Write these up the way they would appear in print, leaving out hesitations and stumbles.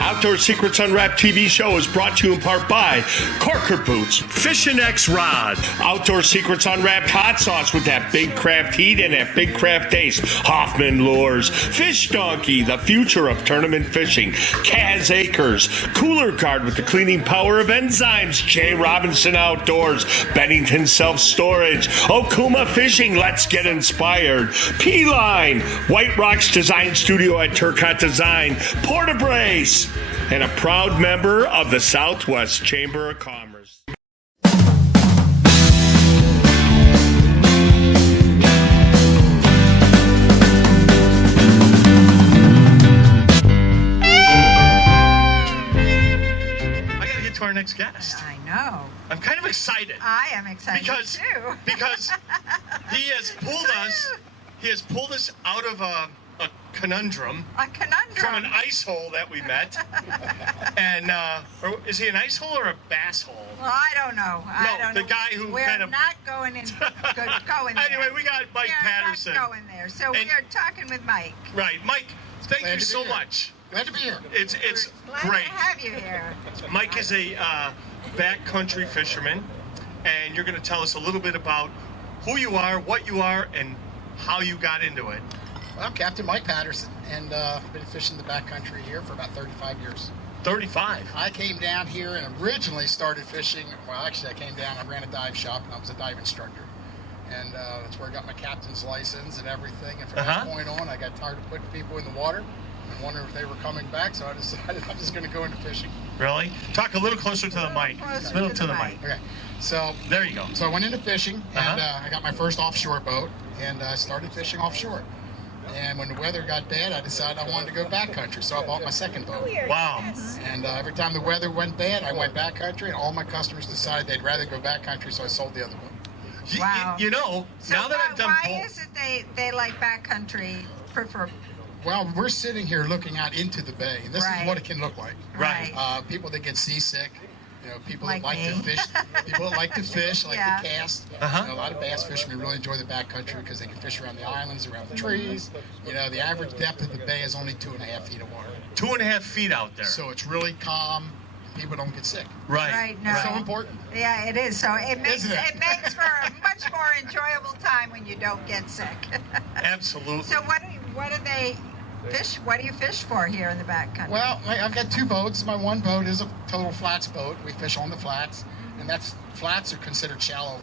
Outdoor Secrets Unwrapped TV show is brought to you in part by Corker Boots, Fishing X Rod, Outdoor Secrets Unwrapped hot sauce with that big craft heat and that big craft taste, Hoffman Lures, Fish Donkey, the future of tournament fishing, Kaz Acres, Cooler Guard with the cleaning power of enzymes, J. Robinson Outdoors, Bennington Self Storage, Okuma Fishing, let's get inspired, P-Line, White Rocks Design Studio at Turcotte Design, Porta-Brace, and a proud member of the Southwest Chamber of Commerce. To our next guest. I know. I'm kind of excited. I am excited too. because he has pulled us out of a conundrum. A conundrum. From an ice hole that we met. And or is he an ice hole or a bass hole? Well, I don't know. The guy who We're kind of not going in. Going there. Anyway, we got Mike Patterson. We're not going there. So we are talking with Mike. Right, Mike. Thank you so much. Glad to be here. It's Glad great to have you here. Mike is a backcountry fisherman, and you're going to tell us a little bit about who you are, what you are, and how you got into it. Well, I'm Captain Mike Patterson, and I've been fishing the backcountry here for about 35 years. 35? I came down here and originally started fishing. Well, actually, I came down, I ran a dive shop, and I was a dive instructor. And that's where I got my captain's license and everything. And from that point on, I got tired of putting people in the water and wondering if they were coming back, so I decided I'm just going to go into fishing. Really? Talk a little closer to the mic. A little to the mic. Okay. So there you go. So I went into fishing, and I got my first offshore boat, and I started fishing offshore. And when the weather got bad, I decided I wanted to go backcountry, so I bought my second boat. Wow. And every time the weather went bad, I went backcountry, and all my customers decided they'd rather go backcountry, so I sold the other boat. Wow. You know, so now that I've done why is it they like backcountry prefer? Well, we're sitting here looking out into the bay, and this is what it can look like. Right. People that get seasick, you know, people like that like to fish, people that like to fish, like to cast. You know, a lot of bass fishermen really enjoy the backcountry because they can fish around the islands, around the trees. You know, the average depth of the bay is only 2.5 feet of water. 2.5 feet out there. So it's really calm. People don't get sick. Right. No. It's so important. Yeah, it is. So it makes for a much more enjoyable time when you don't get sick. Absolutely. So what do they fish? What do you fish for here in the backcountry? Well, I've got two boats. My one boat is a total flats boat. We fish on the flats, and flats are considered shallow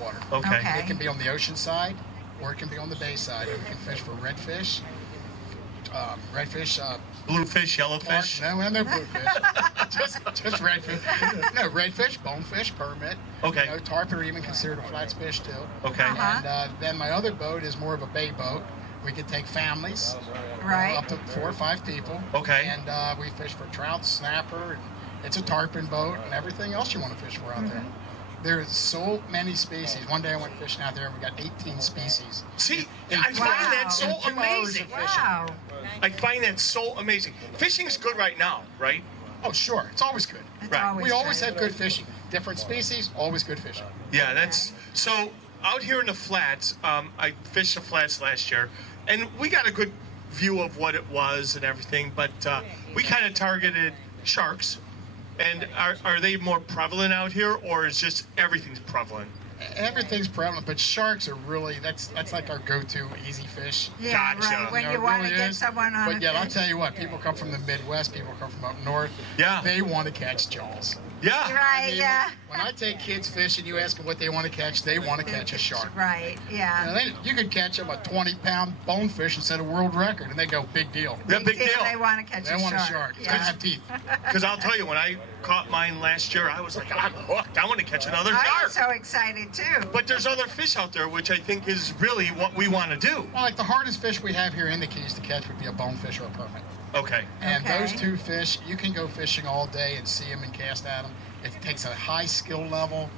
water. Okay. It can be on the ocean side, or it can be on the bay side. We can fish for redfish, bluefish, yellowfish. No bluefish. just redfish. No, redfish, bonefish, permit. Okay. You know, tarpon are even considered a flats fish too. Okay. And then my other boat is more of a bay boat. We can take families, up to 4 or 5 people. Okay. And we fish for trout, snapper, and it's a tarpon boat, and everything else you want to fish for out there. There's so many species. One day I went fishing out there and we got 18 species. See, I find that so amazing. Wow. I find that so amazing. Fishing's good right now, right? Oh, sure. It's always good. We always have good fishing. Different species, always good fishing. Yeah, that's so. Out here in the flats, I fished the flats last year, and we got a good view of what it was and everything. But we kind of targeted sharks. And are they more prevalent out here, or is just everything's prevalent? Everything's prevalent, but sharks are really, that's like our go-to easy fish. Yeah, gotcha. Right. When you want to get someone on But yeah, I'll tell you what, people come from the Midwest, people come from up north. Yeah. They want to catch jaws. Yeah. Right, When I take kids fishing, you ask them what they want to catch, they want to catch a shark. Right, yeah. You could catch them a 20-pound bonefish and set a world record, and they go, big deal. Yeah, big deal. They want to catch a shark. They want a shark. It's got to have teeth. Because I'll tell you, when I caught mine last year, I was like, I'm hooked. I want to catch another shark. I'm so excited, too. But there's other fish out there, which I think is really what we want to do. Well, like the hardest fish we have here in the Keys to catch would be a bonefish or a permit. Okay. And those two fish, you can go fishing all day and see them and cast at them. It takes a high skill level.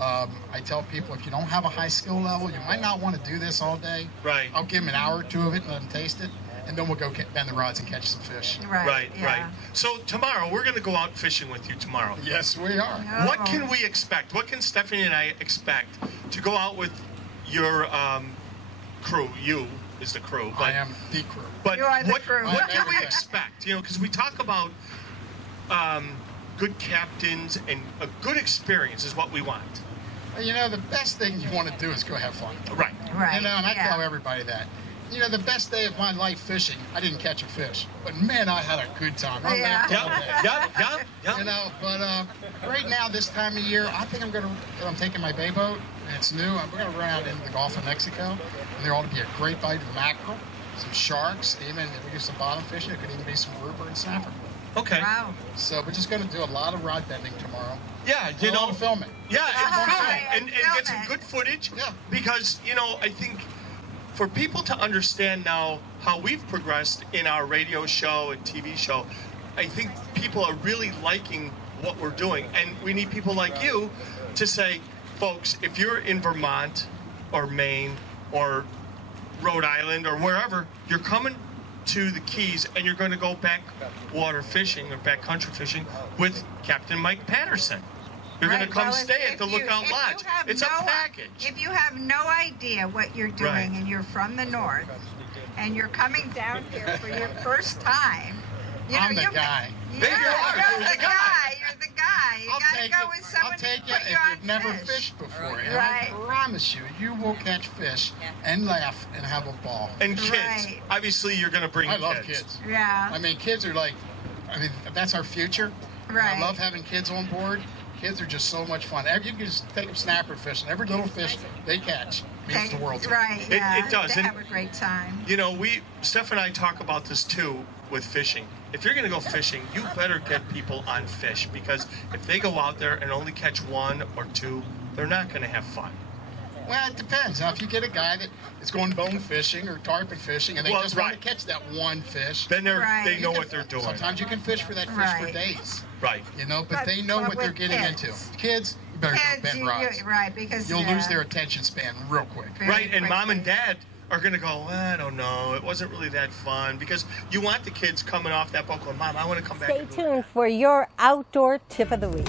I tell people, if you don't have a high skill level, you might not want to do this all day. Right. I'll give them an hour or two of it and let them taste it, and then we'll go bend the rods and catch some fish. Right. Right. So tomorrow, we're going to go out fishing with you tomorrow. Yes, we are. Oh. What can we expect? What can Stephanie and I expect to go out with your crew? You is the crew. But, I am the crew. But You are the what, crew. what can we expect? You know, because we talk about good captains and a good experience is what we want. Well, you know, the best thing you want to do is go have fun. Right. Right. You know, and I tell everybody that. You know, the best day of my life fishing, I didn't catch a fish, but man, I had a good time. I laughed all day. Yeah. You know, but right now, this time of year, I think I'm taking my bay boat, and it's new. We're gonna run out into the Gulf of Mexico, and there ought to be a great bite of mackerel, some sharks, even if we do some bottom fishing, it could even be some grouper and snapper. Okay. Wow. So we're just gonna do a lot of rod bending tomorrow. Yeah, you know, filming. Yeah, and film Right, it and get some good footage. Yeah. Because, you know, I think for people to understand now how we've progressed in our radio show and TV show, I think people are really liking what we're doing. And we need people like you to say, folks, if you're in Vermont or Maine or Rhode Island or wherever, you're coming to the Keys and you're going to go backwater fishing or backcountry fishing with Captain Mike Patterson. You're going to come stay at the Lookout Lodge. It's a package. If you have no idea what you're doing and you're from the north and you're coming down here for your first time, I'm the guy. Yeah, There you are. you're the guy. You're the guy. You gotta go with someone I'll take to you put if you on you've never fish. fished before. And Right. I promise you, you will catch fish and laugh and have a ball. And kids. Right. Obviously, you're going to bring I kids. love kids. Yeah. I mean, kids are like, that's our future. Right. I love having kids on board. Kids are just so much fun. You can just take them snapper fishing. Every little fish they catch means the world to them. Right. Yeah. It does. They And- have a great time. You know, Steph and I talk about this too with fishing. If you're going to go fishing, you better get people on fish, because if they go out there and only catch one or two, they're not going to have fun. Well, it depends. Now, if you get a guy that is going bone fishing or tarpon fishing and they just want to catch that one fish, then Right. they know what they're doing. sometimes you can fish for that fish for Right. days. Right. You know, but they know But what they're with getting kids. into. Kids, you better go Kids, bend rods. right, because You'll lose their attention span real quick. very Right, and mom and quickly. dad are going to go, I don't know, it wasn't really that fun, because you want the kids coming off that boat going, Mom, I want to come back. Stay and do tuned for your outdoor tip of the week.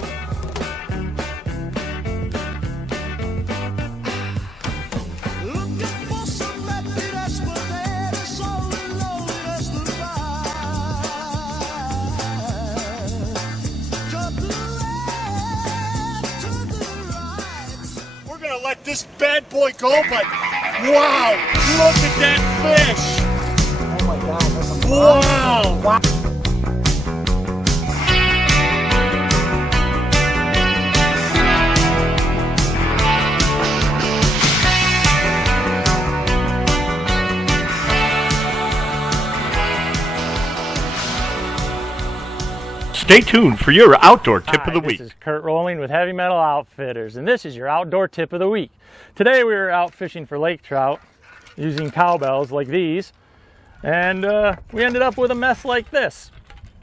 We're going to let this bad boy go, but wow, look at that fish. Oh my God, that's a Wow. Stay tuned for your outdoor tip of the week. This is Kurt Rolling with Heavy Metal Outfitters, and this is your outdoor tip of the week. Today we were out fishing for lake trout using cowbells like these, and we ended up with a mess like this.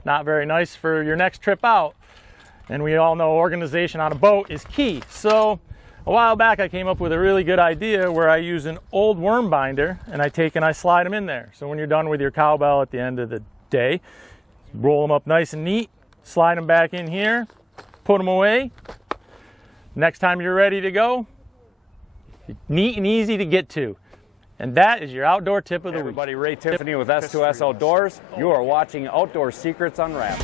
Not very nice for your next trip out. And we all know organization on a boat is key. So a while back I came up with a really good idea where I use an old worm binder and I slide them in there. So when you're done with your cowbell at the end of the day, roll them up nice and neat, slide them back in here, put them away. Next time you're ready to go, neat and easy to get to. And that is your outdoor tip of the week. Everybody, Ray Tiffany with S2S Outdoors. You are watching Outdoor Secrets Unwrapped.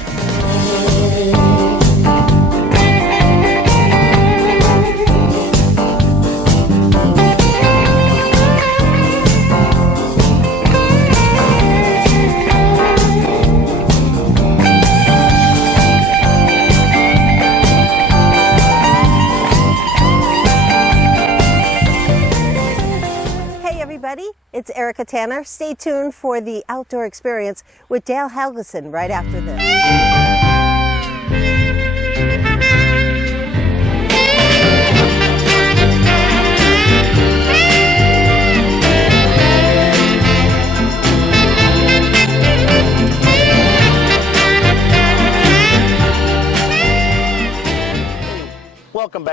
Hey everybody, it's Erica Tanner. Stay tuned for the outdoor experience with Dale Helgeson right after this.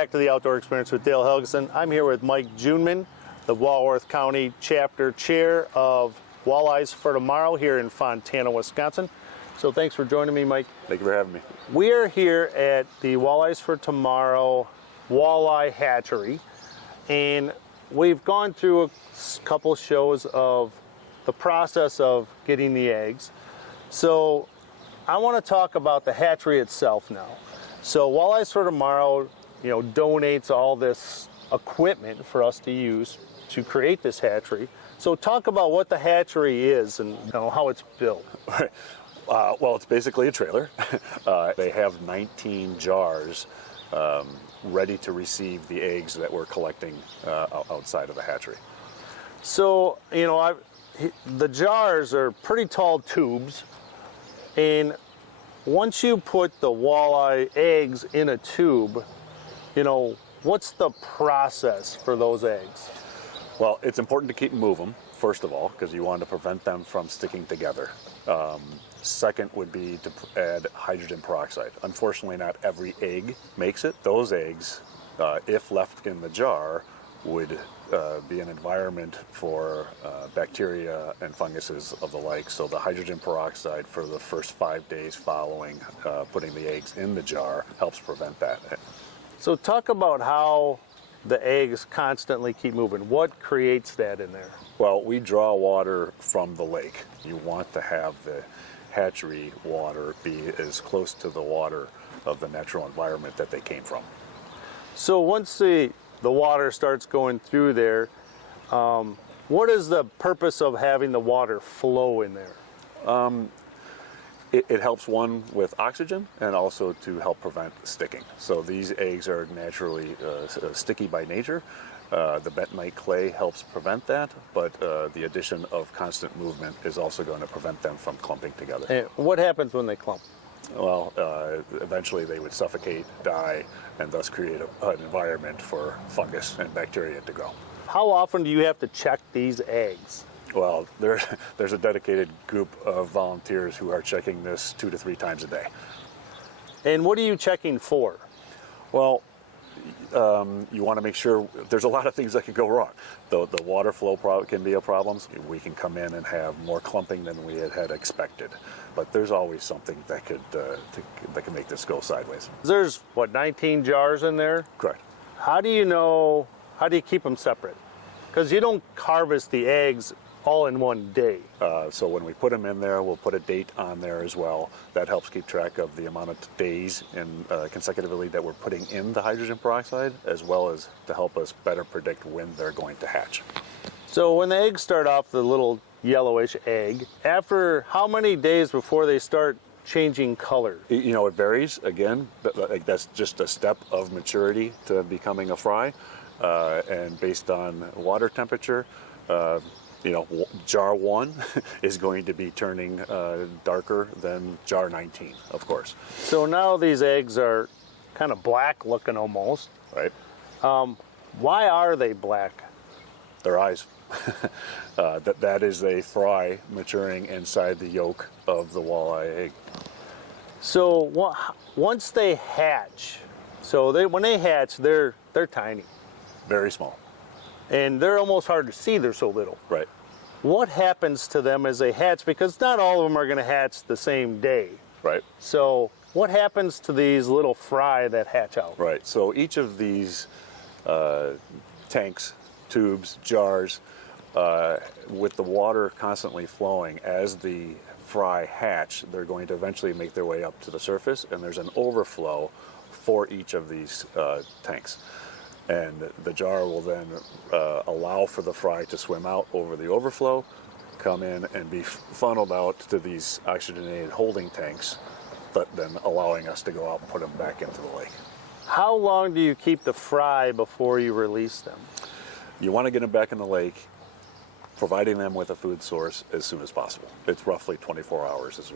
back to the Outdoor Experience with Dale Helgeson. I'm here with Mike Juneman, the Walworth County Chapter Chair of Walleyes for Tomorrow here in Fontana, Wisconsin. So thanks for joining me, Mike. Thank you for having me. We are here at the Walleyes for Tomorrow Walleye Hatchery, and we've gone through a couple shows of the process of getting the eggs. So I want to talk about the hatchery itself now. So Walleyes for Tomorrow, donates all this equipment for us to use to create this hatchery. So talk about what the hatchery is and how it's built. Well, it's basically a trailer. They have 19 jars ready to receive the eggs that we're collecting outside of the hatchery. So, the jars are pretty tall tubes, and once you put the walleye eggs in a tube, what's the process for those eggs? Well, it's important to keep moving, first of all, because you want to prevent them from sticking together. Second would be to add hydrogen peroxide. Unfortunately, not every egg makes it. Those eggs, if left in the jar, would be an environment for bacteria and funguses of the like. So the hydrogen peroxide for the first 5 days following putting the eggs in the jar helps prevent that. So talk about how the eggs constantly keep moving. What creates that in there? Well, we draw water from the lake. You want to have the hatchery water be as close to the water of the natural environment that they came from. So once the water starts going through there, what is the purpose of having the water flow in there? It helps, one, with oxygen and also to help prevent sticking. So these eggs are naturally sticky by nature. The bentonite clay helps prevent that, but the addition of constant movement is also going to prevent them from clumping together. And what happens when they clump? Well, eventually they would suffocate, die, and thus create an environment for fungus and bacteria to grow. How often do you have to check these eggs? Well, there's a dedicated group of volunteers who are checking this 2 to 3 times a day. And what are you checking for? Well, you want to make sure. There's a lot of things that can go wrong. The water flow can be a problem. We can come in and have more clumping than we had expected, but there's always something that that can make this go sideways. There's 19 jars in there? Correct. How do you keep them separate? Because you don't harvest the eggs all in one day. So when we put them in there, we'll put a date on there as well. That helps keep track of the amount of days consecutively that we're putting in the hydrogen peroxide, as well as to help us better predict when they're going to hatch. So when the eggs start off the little yellowish egg, after how many days before they start changing color? It varies. Again, that's just a step of maturity to becoming a fry, and based on water temperature. Jar 1 is going to be turning darker than jar 19, of course. So now these eggs are kind of black looking almost. Right. Why are they black? Their eyes. That is a fry maturing inside the yolk of the walleye egg. So once they hatch, when they hatch, they're tiny. Very small. And they're almost hard to see, they're so little. Right. What happens to them as they hatch? Because not all of them are going to hatch the same day. Right. So what happens to these little fry that hatch out? Right. So each of these tanks, tubes, jars, with the water constantly flowing, as the fry hatch, they're going to eventually make their way up to the surface, and there's an overflow for each of these tanks. And the jar will then allow for the fry to swim out over the overflow, come in and be funneled out to these oxygenated holding tanks, but then allowing us to go out and put them back into the lake. How long do you keep the fry before you release them? You want to get them back in the lake, providing them with a food source as soon as possible. It's roughly 24 hours as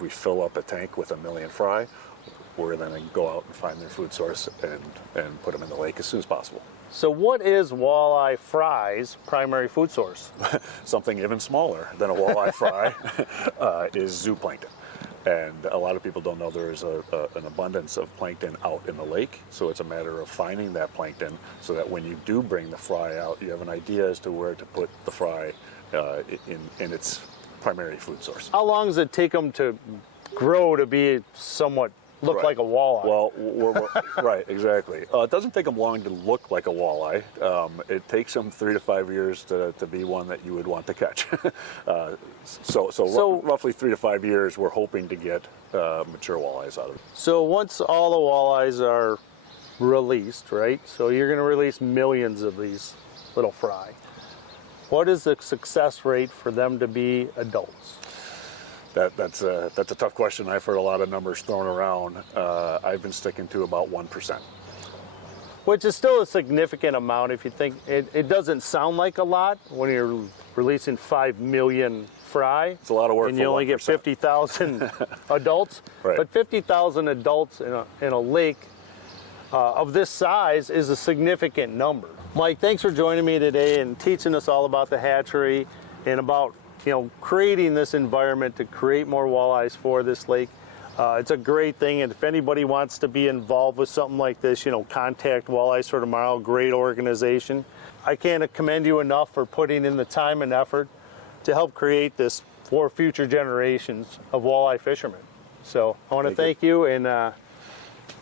we fill up a tank with 1 million fry. We're then going to go out and find their food source and put them in the lake as soon as possible. So what is walleye fry's primary food source? Something even smaller than a walleye fry is zooplankton. And a lot of people don't know there is an abundance of plankton out in the lake, so it's a matter of finding that plankton so that when you do bring the fry out, you have an idea as to where to put the fry in its primary food source. How long does it take them to grow to be somewhat look like a walleye? Well, right, exactly. It doesn't take them long to look like a walleye. It takes them 3 to 5 years to be one that you would want to catch. So roughly 3 to 5 years, we're hoping to get mature walleyes out of it. So once all the walleyes are released, right? So you're going to release millions of these little fry. What is the success rate for them to be adults? That's a tough question. I've heard a lot of numbers thrown around. I've been sticking to about 1%. Which is still a significant amount if you think, it doesn't sound like a lot when you're releasing 5 million fry. It's a lot of work and for you only 1%. get 50,000 adults. Right. But 50,000 adults in a lake of this size is a significant number. Mike, thanks for joining me today and teaching us all about the hatchery and about creating this environment to create more walleyes for this lake. It's a great thing, and if anybody wants to be involved with something like this, contact Walleyes for Tomorrow, great organization. I can't commend you enough for putting in the time and effort to help create this for future generations of walleye fishermen. So I want to thank you and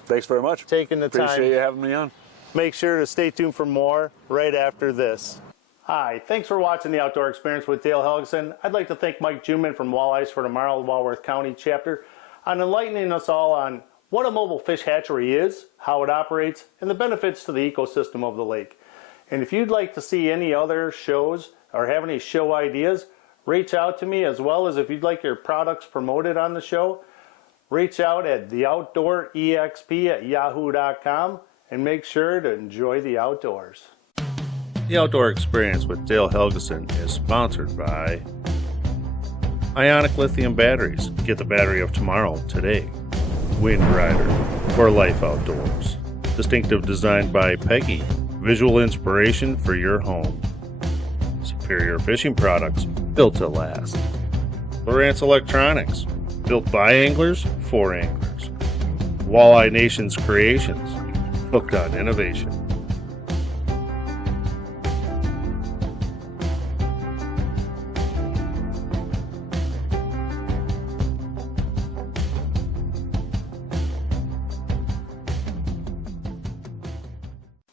thanks very much. Taking the time. Appreciate you having me on. Make sure to stay tuned for more right after this. Hi, thanks for watching The Outdoor Experience with Dale Helgeson. I'd like to thank Mike Juman from Walleyes for Tomorrow, Walworth County chapter, on enlightening us all on what a mobile fish hatchery is, how it operates, and the benefits to the ecosystem of the lake. And if you'd like to see any other shows or have any show ideas, reach out to me, as well as if you'd like your products promoted on the show, reach out at theoutdoorexp@yahoo.com and make sure to enjoy the outdoors. The Outdoor Experience with Dale Helgeson is sponsored by Ionic Lithium Batteries. Get the battery of tomorrow today. Wind Rider for life outdoors. Distinctive design by Peggy. Visual inspiration for your home. Superior fishing products built to last. Lowrance Electronics. Built by anglers for anglers. Walleye Nation's Creations. Hooked on innovation.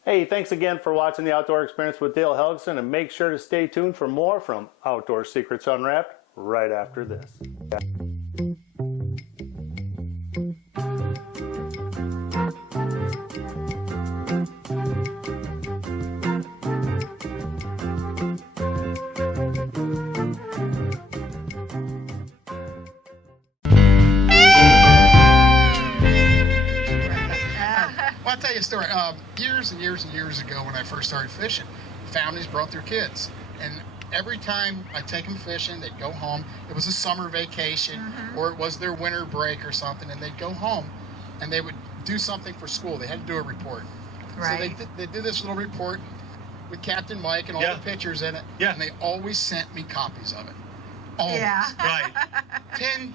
Hey, thanks again for watching The Outdoor Experience with Dale Helgeson, and make sure to stay tuned for more from Outdoor Secrets Unwrapped right after this. Well, I'll tell you a story. Years and years and years ago when I first started fishing, families brought their kids. And every time I take them fishing, they'd go home. It was a summer vacation or it was their winter break or something, and they'd go home and they would do something for school. They had to do a report. Right. So they did this little report with Captain Mike and all the pictures in it. Yeah. And they always sent me copies of it. Always. Yeah. Right.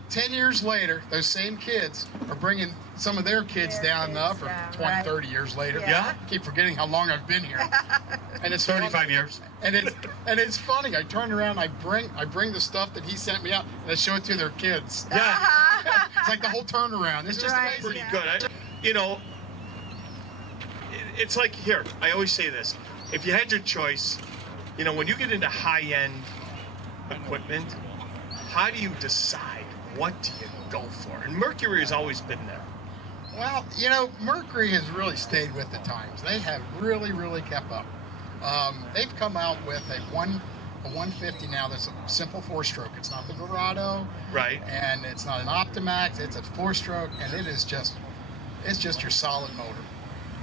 10 years later, those same kids are bringing some of their kids down enough, or 20, 30 years later. Yeah. Keep forgetting how long I've been here. And it's 35 years. And it's funny. I turn around, I bring the stuff that he sent me out, and I show it to their kids. Yeah. It's like the whole turnaround. It's just amazing. Pretty good. It's like, here, I always say this. If you had your choice, when you get into high-end equipment, how do you decide what do you go for? And Mercury has always been there. Well, Mercury has really stayed with the times. They have really, really kept up. They've come out with a 150 now that's a simple 4-stroke. It's not the Dorado. Right. And it's not an Optimax. It's a 4-stroke, and it's just your solid motor.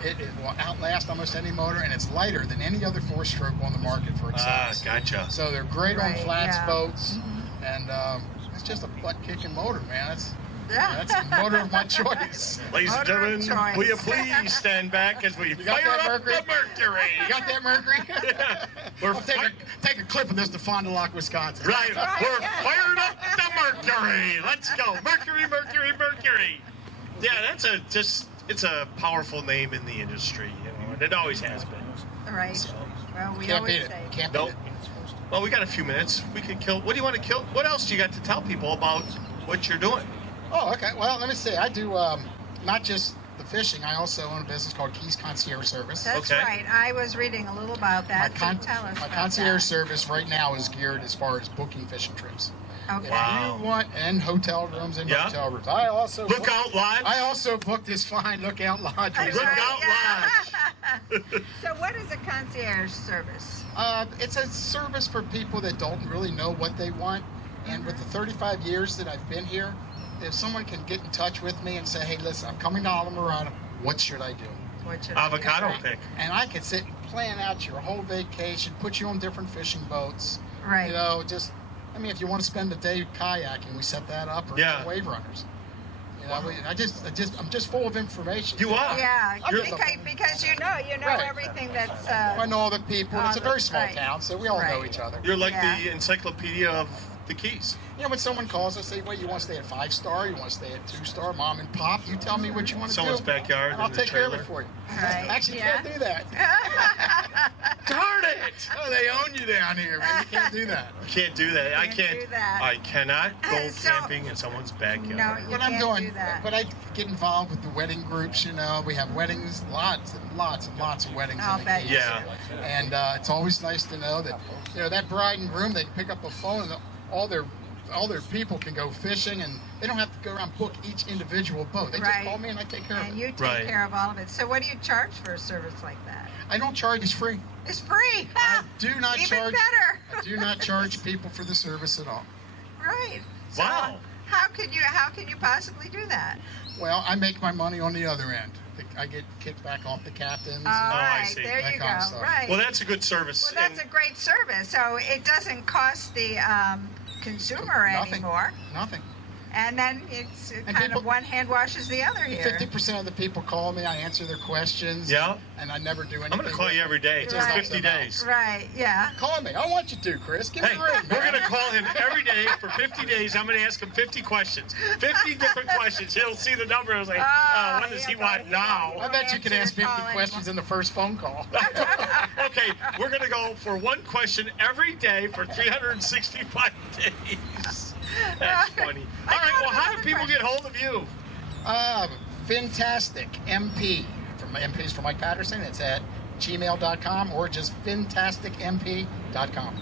It will outlast almost any motor, and it's lighter than any other 4-stroke on the market for its size. Gotcha. So they're great on flats boats, and it's just a butt-kicking motor, man. That's the motor of my choice. Ladies and Motor of gentlemen, choice. will you please stand back as we got fire that, up the Mercury? You got that, Mercury? We're I'll take a clip of this to Fond du Lac, Wisconsin. Right, we're firing up the Mercury. Let's go, Mercury, Mercury, Mercury. Yeah, it's a powerful name in the industry, and it always has been. Right. So, Well, we Can't always beat it. say. Can't beat nope. it. Well, we got a few minutes. We can kill. What do you want to kill? What else do you got to tell people about what you're doing? Oh, okay. Well, let me see. I do not just the fishing. I also own a business called Keys Concierge Service. That's Okay. right. I was reading a little about that. So tell us my about concierge that. service right now is geared as far as booking fishing trips. Okay. Wow. If you want, and hotel rooms and Yeah. hotel rooms. I also Lookout Lodge. I also booked this fine Lookout Lodge. That's Lookout right, Lodge. So what is a concierge service? It's a service for people that don't really know what they want. And with the 35 years that I've been here, if someone can get in touch with me and say, hey, listen, I'm coming to Alamorada, what should I do? What should I do? Avocado Right. pick. And I can sit and plan out your whole vacation, put you on different fishing boats. Right. You know, if you want to spend a day kayaking, we set that up, or Yeah. wave runners. You know, I'm just full of information. You are. Yeah, You're- because you know Right. everything that's. I know all the people. It's a very small Right. town, so we all know Right. each other. You're like Yeah. the encyclopedia of the Keys. You know, when someone calls us, say, well, you want to stay at 5-star, you want to stay at 2-star, mom and pop, you tell me what you want to do. Someone's backyard and I'll in the take care of trailer. it for you. Right, Actually, yeah. you can't do that. Darn it! Oh, they own you down here, man. You can't do that. You can't do that. I Can't can't. do that. I cannot go So- camping in someone's backyard. No, you What I'm can't doing, do that. but I get involved with the wedding groups. You know, we have weddings, lots and lots and lots of weddings. I'll in the bet Keys. you Yeah. And it's always nice to know that, you know, that bride and groom, they can pick up a phone and all their people can go fishing, and they don't have to go around and book each individual boat. They Right. just call me and I take care of And it. you take Right. care of all of it. So what do you charge for a service like that? I don't charge; it's free. It's free. I do not Even charge. better. I do not charge people for the service at all. Right. So Wow. How can you possibly do that? Well, I make my money on the other end. I get kicked back off the captains. All I right, see. there That you kind of go. stuff. Right. Well, that's a good service. Well, that's a great service. So it doesn't cost the consumer Nothing. anymore. Nothing. And then it's And kind people- of one hand washes the other here. 50% of the people call me. I answer their questions. Yeah. And I never do anything. I'm going to call you every day. It's Right. 50 days. Right, yeah. Call me. I want you to, Chris. Give me Hey, a ring. we're man. going to call him every day for 50 days. I'm going to ask him 50 questions. 50 different questions. He'll see the number and was like, Oh, what does he yeah, want but now? I bet you can ask 50 Calling. questions in the first phone call. Okay, we're going to go for one question every day for 365 days. That's funny. All right, well, how do people get hold of you? Fantastic MP. MP is for Mike Patterson. It's at gmail.com or just fantasticmp.com.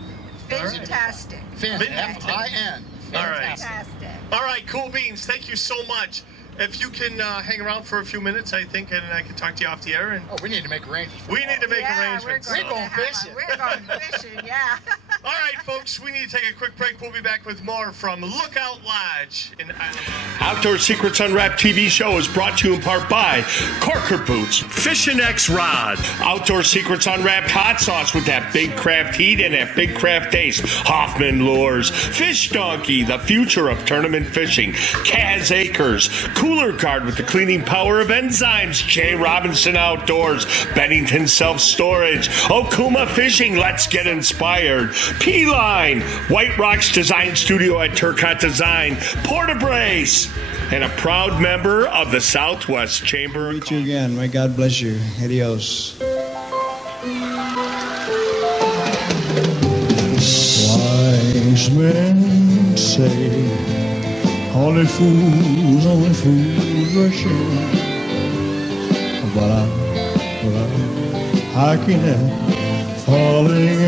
Fantastic. Fin, Fin- F-I-N. All right. Fantastic. All right, cool beans. Thank you so much. If you can hang around for a few minutes, I think, and I can talk to you off the air. And Oh, we need to make arrangements. we need to make Yeah, arrangements. We're We're going to have fishing. We're going fishing, yeah. All right, folks, we need to take a quick break. We'll be back with more from Lookout Lodge in Outdoor Secrets Unwrapped TV show is brought to you in part by Corker Boots, Fishing X Rod, Outdoor Secrets Unwrapped hot sauce with that big craft heat and that big craft taste, Hoffman Lures, Fish Donkey, the future of tournament fishing, Kaz Acres, Cooler Guard with the cleaning power of enzymes, J. Robinson Outdoors, Bennington Self Storage, Okuma Fishing, let's get inspired, P-Line, White Rocks Design Studio at Turcotte Design, Porta-Brace, and a proud member of the Southwest Chamber of Meet you again. May God bless you. Adios. Wise men say only fools rush in. But I can't help falling